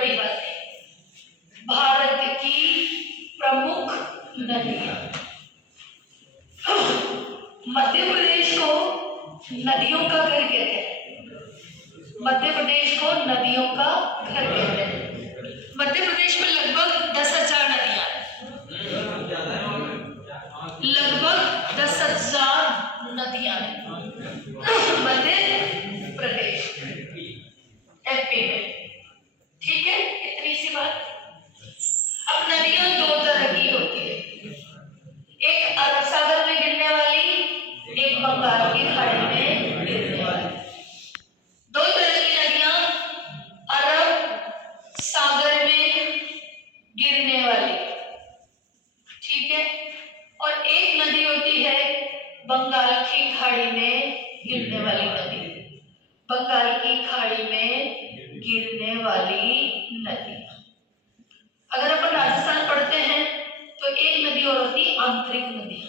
बड़ी बात है। भारत की प्रमुख नदियां। मध्य प्रदेश को नदियों का घर कहते हैं। मध्य प्रदेश को नदियों का घर कहते हैं। मध्य प्रदेश में लगभग 10,000 नदियां, लगभग 10,000 नदियां मध्य प्रदेश एमपी में। ठीक है, इतनी सी बात। अब नदियां दो तरह की होती है, एक अरब सागर में गिरने वाली, एक बंगाल की खाड़ी में गिरने वाली। दो तरह की नदियां अरब सागर में गिरने वाली, ठीक है, और एक नदी होती है बंगाल की खाड़ी में गिरने वाली नदी। बंगाल की खाड़ी में गिरने वाली नदी। अगर अपन राजस्थान पढ़ते हैं तो एक नदी और होती है आंतरिक नदी।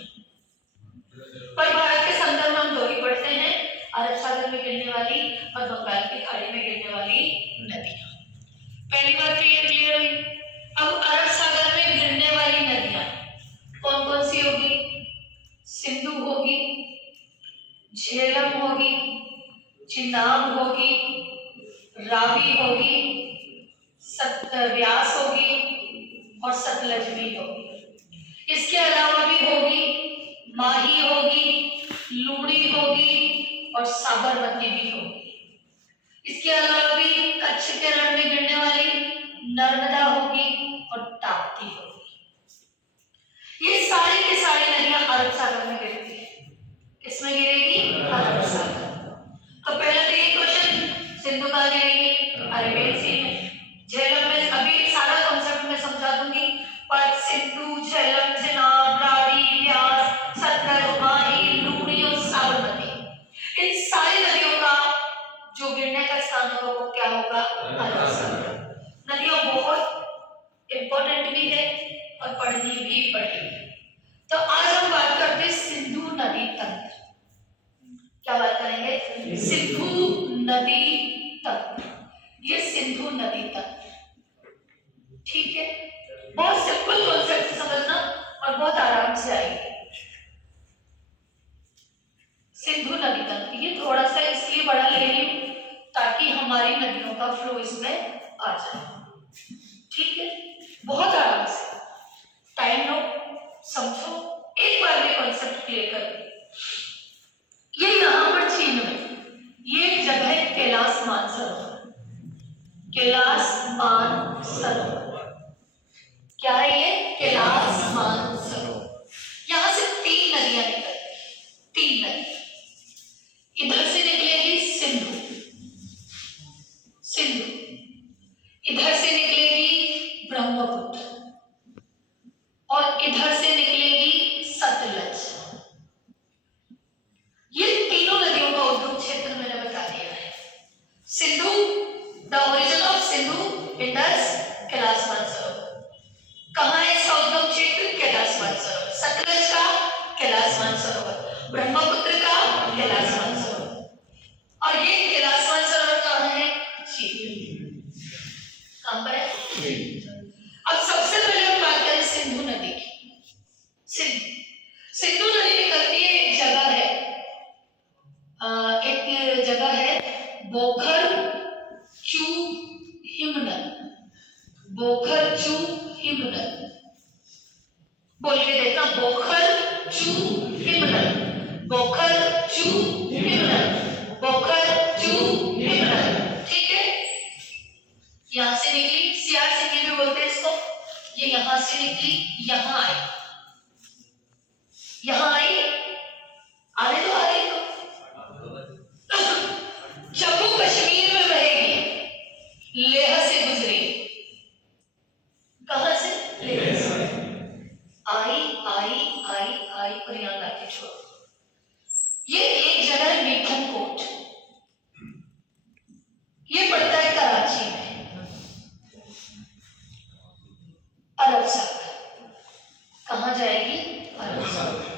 पर भारत के संदर्भ में हम दो ही पढ़ते हैं, अरब सागर में गिरने वाली और बंगाल की खाड़ी में गिरने वाली नदियां। पहली बात तो ये क्लियर हुई। अब अरब सागर में गिरने वाली नदियां कौन कौन सी होगी? सिंधु होगी, झेलम होगी, चिनाब होगी, रावी होगी, व्यास होगी और सतलज भी होगी। इसके अलावा भी होगी माही होगी, लूणी होगी और साबरमती भी होगी। इसके अलावा भी कच्छ के रण में गिरने वाली नर्मदा होगी और ताप्ती होगी। ये सारी की सारी नदियां अरब सागर में गिरती है। किसमें गिरेगी? अरब सागर। तो पहला तो ये क्वेश्चन, सिंधु कहाँ गिरेगी? अरेबियन सी में। झेलम में अभी सारा कॉन्सेप्ट मैं समझा दूंगी, पर सिंधु, झेलम, चिनाब, रावी, व्यास, सतलज, माही, लूणी और साबरमती, इन सारी नदियों का जो गिरने का स्थान होगा वो क्या होगा? अरब सागर। नदियां बहुत इंपॉर्टेंट भी है और पढ़नी भी पड़ेगी। तो आज हम बात करते हैं सिंधु नदी तंत्र। क्या बात करेंगे? सिंधु नदी तंत्र। ये सिंधु नदी तंत्र, ठीक है, बहुत सिंपल कॉन्सेप्ट समझना और बहुत आराम से आएगी। सिंधु नदी तंत्र ये थोड़ा सा इसलिए बड़ा ले रही हूं ताकि हमारी नदियों का फ्लो इसमें आ जाए, ठीक है, बहुत आराम से टाइम लो, समझो, एक बार में कॉन्सेप्ट क्लियर कर दो। ये यहां पर चीन में ये एक जगह है कैलाश मानसरोवर। कैलाश मानसरोवर क्या है? ये कैलाश मानसरोवर। यहां से 3 नदियां निकलती हैं, 3 नदियां। इधर से निकलेगी सिंधु, सिंधु, इधर से निकलेगी ब्रह्मपुत्र और इधर से निकलेगी सतलज। ये तीनों नदियों का उद्गम क्षेत्र मैंने बता दिया है। Sindhu, the origin of Sindhu, Indus, Kailash Mansarovar. कहां है इसका उद्गम क्षेत्र? कैलाश मानसरोवर। सतलज का कैलाश मानसरोवर, ब्रह्मपुत्र का कैलाश मानसरोवर, और ये कैलाश मानसरोवर कहां है? चीन। कहां पर है? अब सबसे पहले हम बात करें सिंधु नदी की। सिंधु नदी निकलती है, एक जगह है बोखर चू हिमनद। बोखर चू हिमनद बोल के देखना, बोखर चू हिमनद, बोखर चू हिमनद, बोखर चू हिमनद, ठीक है। यहां से निकली, सियार सिंधी भी बोलते हैं इसको। ये यहां से निकली, यहां आई, यहां आई, आने दो, आने दो, जम्मू कश्मीर में बहेगी, लेह से गुजरी। कहां से? लेह से आई, आई, आई, आई और यहां लाके छोड़। ये एक जगह है मिठनकोट, ये पड़ता है कराची में। अरब सागर कहां जाएगी? अरब सागर।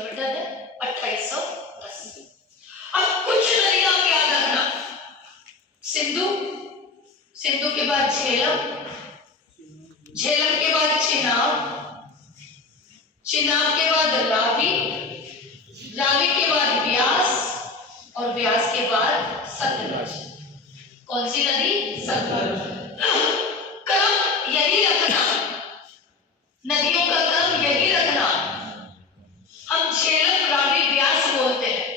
किलोमीटर है, 2810। अब कुछ नदियां आप याद रखना, सिंधु, सिंधु के बाद झेलम, झेलम के बाद चिनाब, चिनाब के बाद रावी, रावी के बाद व्यास और व्यास के बाद सतलज। कौन सी नदी? सतलज। क्रम यही रखना, नदियों का क्रम यही रखना। हम झेलम रावी व्यास बोलते हैं,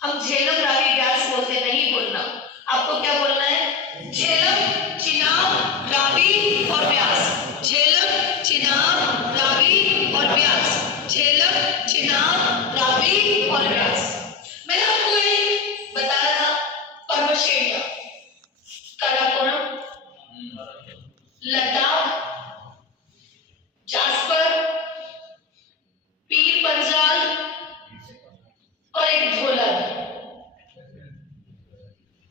हम झेलम रावी व्यास बोलते नहीं बोलना। आपको क्या बोलना है? झेलम, चिनाब, रावी और व्यास। झेलम, चिनाब, रावी और व्यास। झेलम, चिनाब, रावी और व्यास। मैंने आपको एक बताया था पर्वत श्रेणियां, काराकोरम, लद्दाख, जास्पर, पीर पंजाल और एक धौलाधार,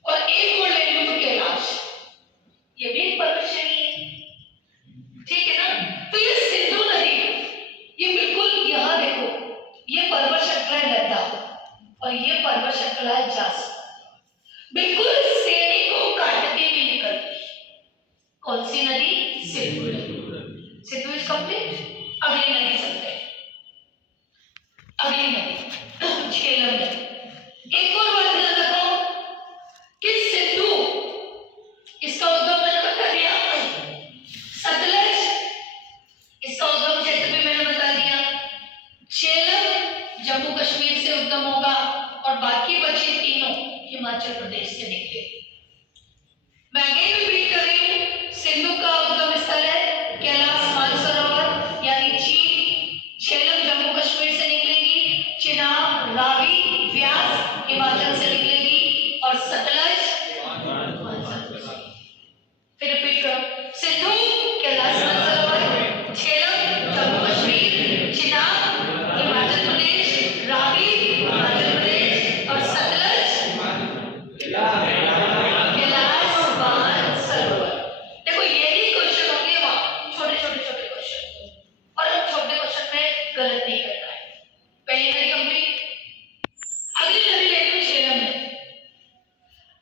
और एक और ले लूं तो कैलाश, ये भी एक पर्वत श्रेणी है, ठीक है ना। तो ये सिंधु नदी, ये बिल्कुल यहां देखो, ये पर्वत श्रृंखला है लद्दाख और ये पर्वत श्रृंखला है जास्पर, बिल्कुल श्रेणी को काटती हुई निकलती। कौन सी नदी? सिंधु नदी। Sindhu is complete. अगली नदी चलते हैं, अगली नदी झेलम नदी। एक और बात ध्यान रखो कि सिंधु, इसका उद्गम मैंने बता दिया, सतलज इसका उद्गम क्षेत्र भी मैंने बता दिया, झेलम जम्मू कश्मीर से उद्गम होगा और बाकी बचे तीनों हिमाचल प्रदेश से निकले। मैं अगेन रिपीट कर रही हूं, सिंधु का उद्गम स्थल है कैलाश मानसरोवर यानी चीन, झेलम जम्मू कश्मीर से निकलेगी, चिनाब, रावी, व्यास हिमाचल से निकलेगी और सतलज। फिर रिपीट करो, सिंधु कैलाश मानसरोवर, झेलम जम्मू कश्मीर, चिनाब हिमाचल प्रदेश, रावी हिमाचल प्रदेश और सतलज कैलाश मानसरोवर। देखो यही क्वेश्चन होंगे वहां, छोटे छोटे क्वेश्चन, और हम छोटे क्वेश्चन में गलत नहीं करना है। पहली नदी कंप्लीट। अगली नदी ले लो झेलम में।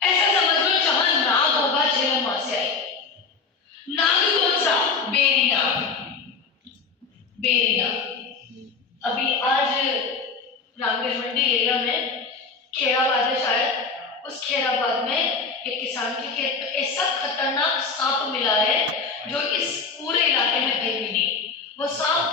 ऐसा समझ लो जहां नाग होगा झेलम वहां से आएगी। नाग कौन सा? बेरी नाग, बेरी नाग। अभी आज रामगढ़ मंडी एरिया में खेराबाद है शायद, उस खेराबाद में एक किसान के खेत में ऐसा खतरनाक सांप मिला है जो इस पूरे इलाके में कहीं भी नहीं। वो सांप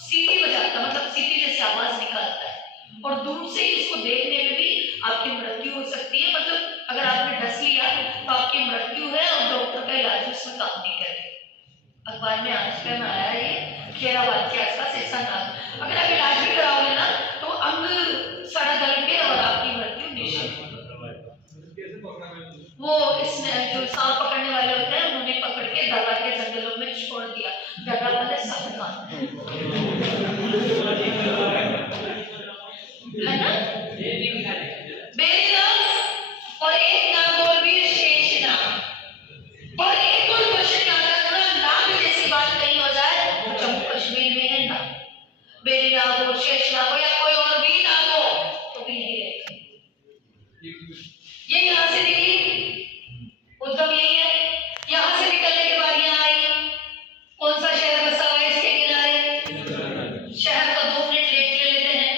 सीटी बजाता, मतलब सीटी जैसी आवाज निकालता है और दूर से ही इसको देखने में भी आपकी मृत्यु हो सकती है। मतलब अगर आपने डस लिया तो आपकी मृत्यु है और डॉक्टर का इलाज उसमें काम नहीं करेगा। अखबार में आज का आया है ये खेराबाद के आसपास ऐसा नाग, अगर आप इलाज भी कराओगे ना तो अंग सारा गल के और आपकी मृत्यु निश्चित। वो इसने जो सांप पकड़ने वाले होते हैं उन्होंने पकड़ के दर्रा के जंगलों में छोड़ दिया। दर्रा वाले सांप है ना, बेरी नाग और एक नाग और भी शेष नाग। और एक और क्वेश्चन याद रखना, नाग जैसी बात नहीं हो जाए तो जम्मू कश्मीर में है नाग, बेरी नाग हो, शेष नाग हो या कोई और भी नाग हो तो भी यही रहेगा। ये यहाँ से निकली, उद्गम यही है। यहाँ से निकलने के बाद यहाँ आई, कौन सा शहर बसा हुआ है इसके किनारे? शहर को 2 मिनट ले लेते हैं।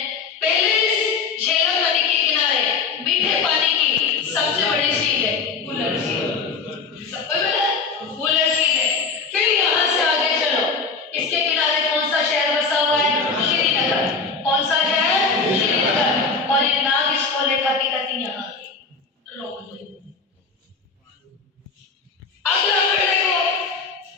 पहले इस झेलम नदी के किनारे मीठे पानी की सबसे बड़ी झील है वुलर झील, सबको पता है वुलर झील है। फिर यहाँ से आगे चलो, इसके किनारे कौन सा शहर बसा हुआ है? श्रीनगर। कौन सा शहर? श्रीनगर। और ये नाग इसको लेकर यहाँ रोक दो। अगला फिर देखो,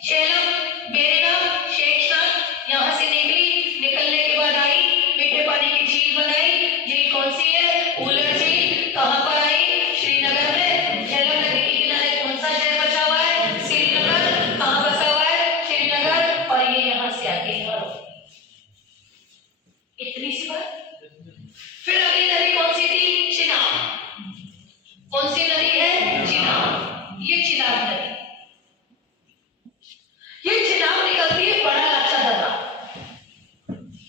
झेलम, बेरी नाग, शेष नाग यहाँ से निकली, निकलने के बाद आई, मीठे पानी की झील बनाई। झील कौन सी है? वुलर झील। कहां पर आई? श्रीनगर में। झेलम नदी के किनारे कौन सा शहर बचा हुआ है? श्रीनगर। कहां बसा हुआ है? श्रीनगर। और ये यहाँ से आगे इतनी सी बात। फिर अगली नदी कौन सी थी? चिनाब। कौन सी नदी है? चिनाब। ये चिनाब नदी, ये चिनाब निकलती है बड़ा लाचा दर्रा,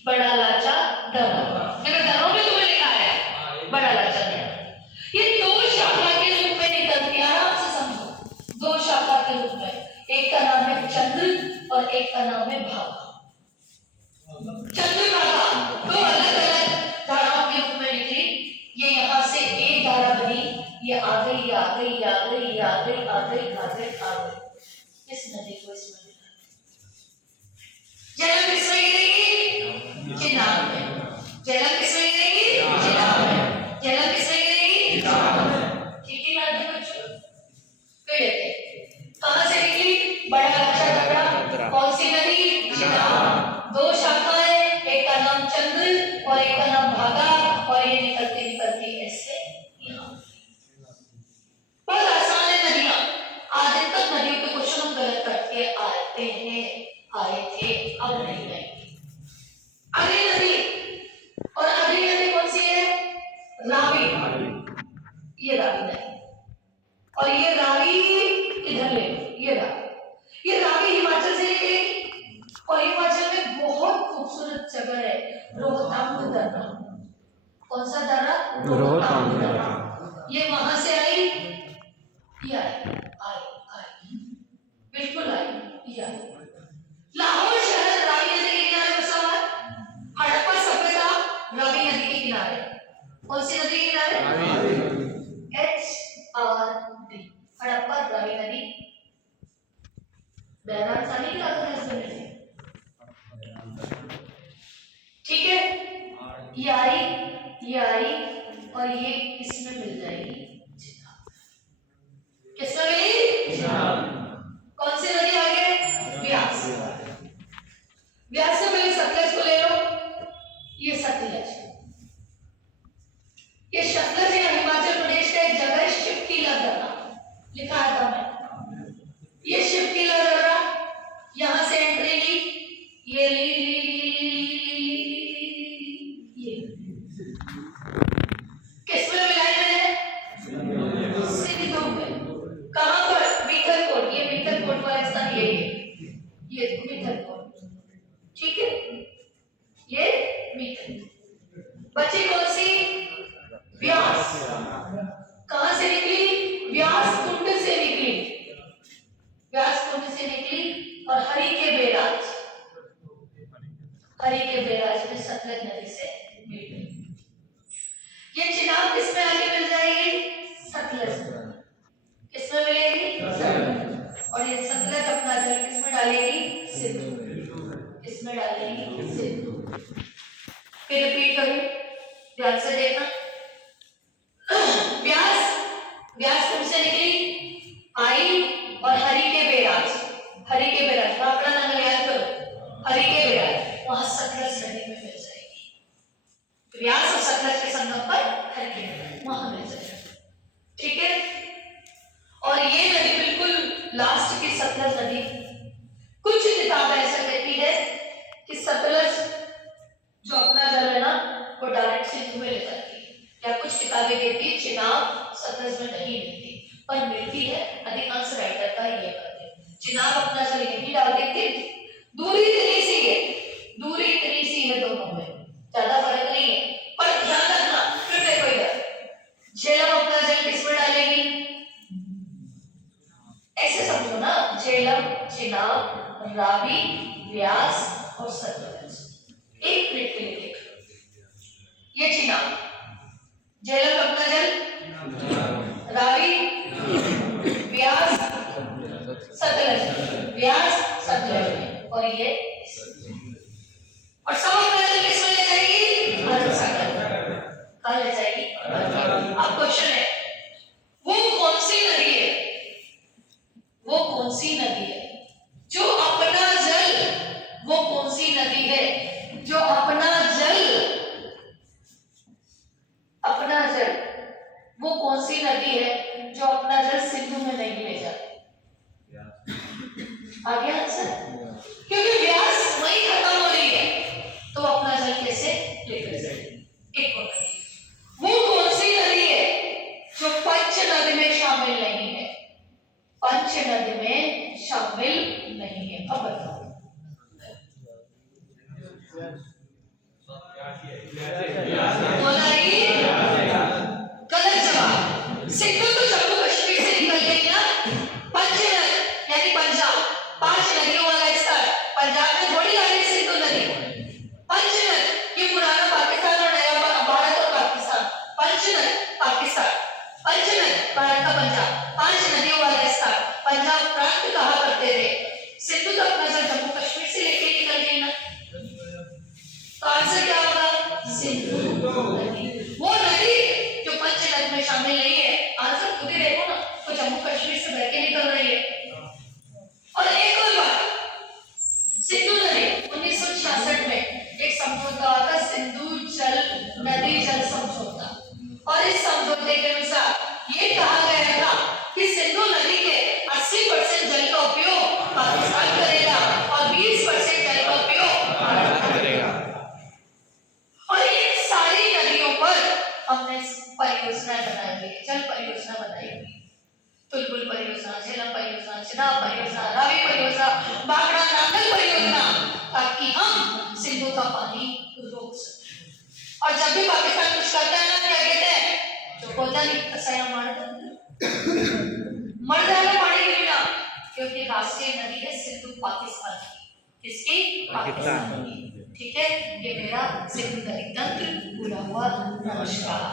बड़ा लाचा दर्रा। भागा। चंद्रभागा दो अलग अलग धाराओं के रूप में निकली। ये यहाँ से एक धारा बनी, ये आ गई, ये आ गई, ये आ गई, ये आ गई, आ गई, आ गई, आ गई। इस नदी को इसमें मिला। जन्म किसमें गिरेगी? चिनाब में। जन्म किसमें गिरेगी? चिनाब में। जन्म किसमें गिरेगी? चिनाब में। ठीक है याद है बच्चों? फिर देखते हैं कहां से निकली? बड़ा अच्छा तगड़ा। कौन सी नदी? चिनाब। दो शाखाएं, एक का नाम चंद्र और एक का नाम भागा, और ये निकलती निकलती ऐसे यहाँ। बहुत आसान है नदियां। अधिकतर नदियों के क्वेश्चन हम गलत करके आते हैं, आए थे, अब नहीं आएंगे। अगली नदी, और अगली नदी कौन सी है? रावी। ये रावी नदी, और ये रावी इधर ले लो, ये रावी। ये रावी हिमाचल से निकलेगी, और हिमाचल में बहुत खूबसूरत जगह है रोहतांग दर्रा। कौन सा दर्रा? रोहतांग दर्रा। ये वहां से आई, ये आई, बिल्कुल आई, ये आई। लाहौर शहर रावी नदी के किनारे बसा हुआ है। हड़प्पा सभ्यता रावी नदी के किनारे। कौन सी नदी के किनारे? HRD, हड़प्पा रावी नदी। बैरान सानी की लागत है इसमें मिलती। ठीक है, ये आई, और ये इसमें मिल जाएगी चिनाब। किसमें मिली? चिनाब। कौन सी नदी आगे? व्यास। व्यास से पहले सतलज को ले लो। ये सतलज, ये सतलज है हिमाचल प्रदेश का एक जगह है, शिवकीला दर्रा लिखा था मैं। ये शिवकीला दर्रा, यहां से एंट्री ली, ये ये किसमें मिलाई मैंने? सिंधु में। कहां पर? मिथलकोट। ये मिथलकोट वाला स्थान ये मिथलकोट। ठीक है, ये मिथल। बची कौन सी? व्यास। कहां से निकली? व्यास कुंड से निकली। व्यास कुंड से निकली और हरि के बैराज में सतलज नदी से मिल गई। ये चिनाब किसमें आगे मिल जाएगी? सतलज। किसमें मिलेगी? सतलज। और ये सतलज अपना जल किसमें डालेगी? सिंधु। किसमें डालेगी? सिंधु। फिर रिपीट करूं, ध्यान से देखना। व्यास कुंड से निकली, आई, और हरि के बैराज अपना नाम याद करो, हरि के बैराज, वहां सतलज नदी में मिल जाएगी। व्यास और सतलज के संगम पर हरि के बैराज वहां मिल जाएगी। ठीक है, और ये नदी बिल्कुल लास्ट की सतलज नदी। कुछ किताबें ऐसा कहती है कि सतलज जो अपना जल है ना, वो डायरेक्ट सिंधु में ले जाती है, या कुछ किताबें कहती है चिनाब सतलज में नहीं मिलती, पर मिलती है। अधिकांश राइटर का ये मत है। चिनाब अपना जल यहीं डाल देती, दूरी इतनी सी है दोनों में, ज्यादा फर्क नहीं है। पर ध्यान रखना, फिर देखो इधर झेलम अपना जल किसमें डालेगी? ऐसे समझो ना, झेलम, चिनाब, रावी, व्यास और सतलज। एक मिनट के लिए देख लो। ये चिनाब, झेलम अपना जल, रावी, व्यास, सतलज में, और ये और सब अपना जल किसमें ले जाएगी? अरब सागर। कहां ले जाएगी? अब क्वेश्चन है, वो कौन सी नदी है जो अपना जल, वो कौन सी नदी है जो अपना जल, वो कौन सी नदी है जो अपना जल सिंधु में नहीं ले जाती? आ गया आंसर? क्योंकि व्यास वही खत्म हो रही है, तो अपना जल कैसे लेकर जाएगी? एक और वो कौन सी नदी है जो पंच नदी में शामिल नहीं है? पंच नदी में शामिल नहीं है। अब बताओ। बोला ही गलत जवाब। सिंधु तो जम्मू कश्मीर से निकल गई ना। पंच नदी यानी पंजाब, 5 नदियों वाला स्थान पंजाब में थोड़ी सिंधु नदी। पंचनद ये पुराना पाकिस्तान और नया भारत और पाकिस्तान। पंचनद पाकिस्तान, पंचनद भारत का पंजाब, 5 नदियों वाला स्थान पंजाब प्रांत कहा करते थे। सिंधु तो अपना सर जम्मू कश्मीर से लेके निकल गई ना, तो आंसर क्या होगा? सिंधु नदी। वो नदी जो पंचनद में शामिल नहीं है, आंसर खुद ही देखो ना, वो जम्मू कश्मीर से बह के निकल रही है। और एक और बात, सिंधु नदी 1966 में एक समझौता हुआ था, सिंधु जल नदी जल समझौता, और इस समझौते के अनुसार ये कहा गया था कि सिंधु नदी के 80% जल का उपयोग पाकिस्तान करेगा और 20% जल का उपयोग भारत करेगा। और इन सारी नदियों पर हमने परियोजना बनाई हुई है, जल परियोजना बनाई हुई है। तुलबुल परियोजना, झेलम परियोजना, चिनाब परियोजना, रावी परियोजना, बागड़ा नांगल परियोजना, ताकि हम सिंधु का पानी रोक सकें। और जब भी पाकिस्तान कुछ करता है ना, क्या कहते हैं? जो पौधा नहीं कसाया मर जाएगा पानी के बिना, क्योंकि राष्ट्रीय नदी है सिंधु पाकिस्तान की। किसकी? पाकिस्तान की। ठीक है, ये मेरा सिंधु नदी तंत्र पूरा हुआ। नमस्कार।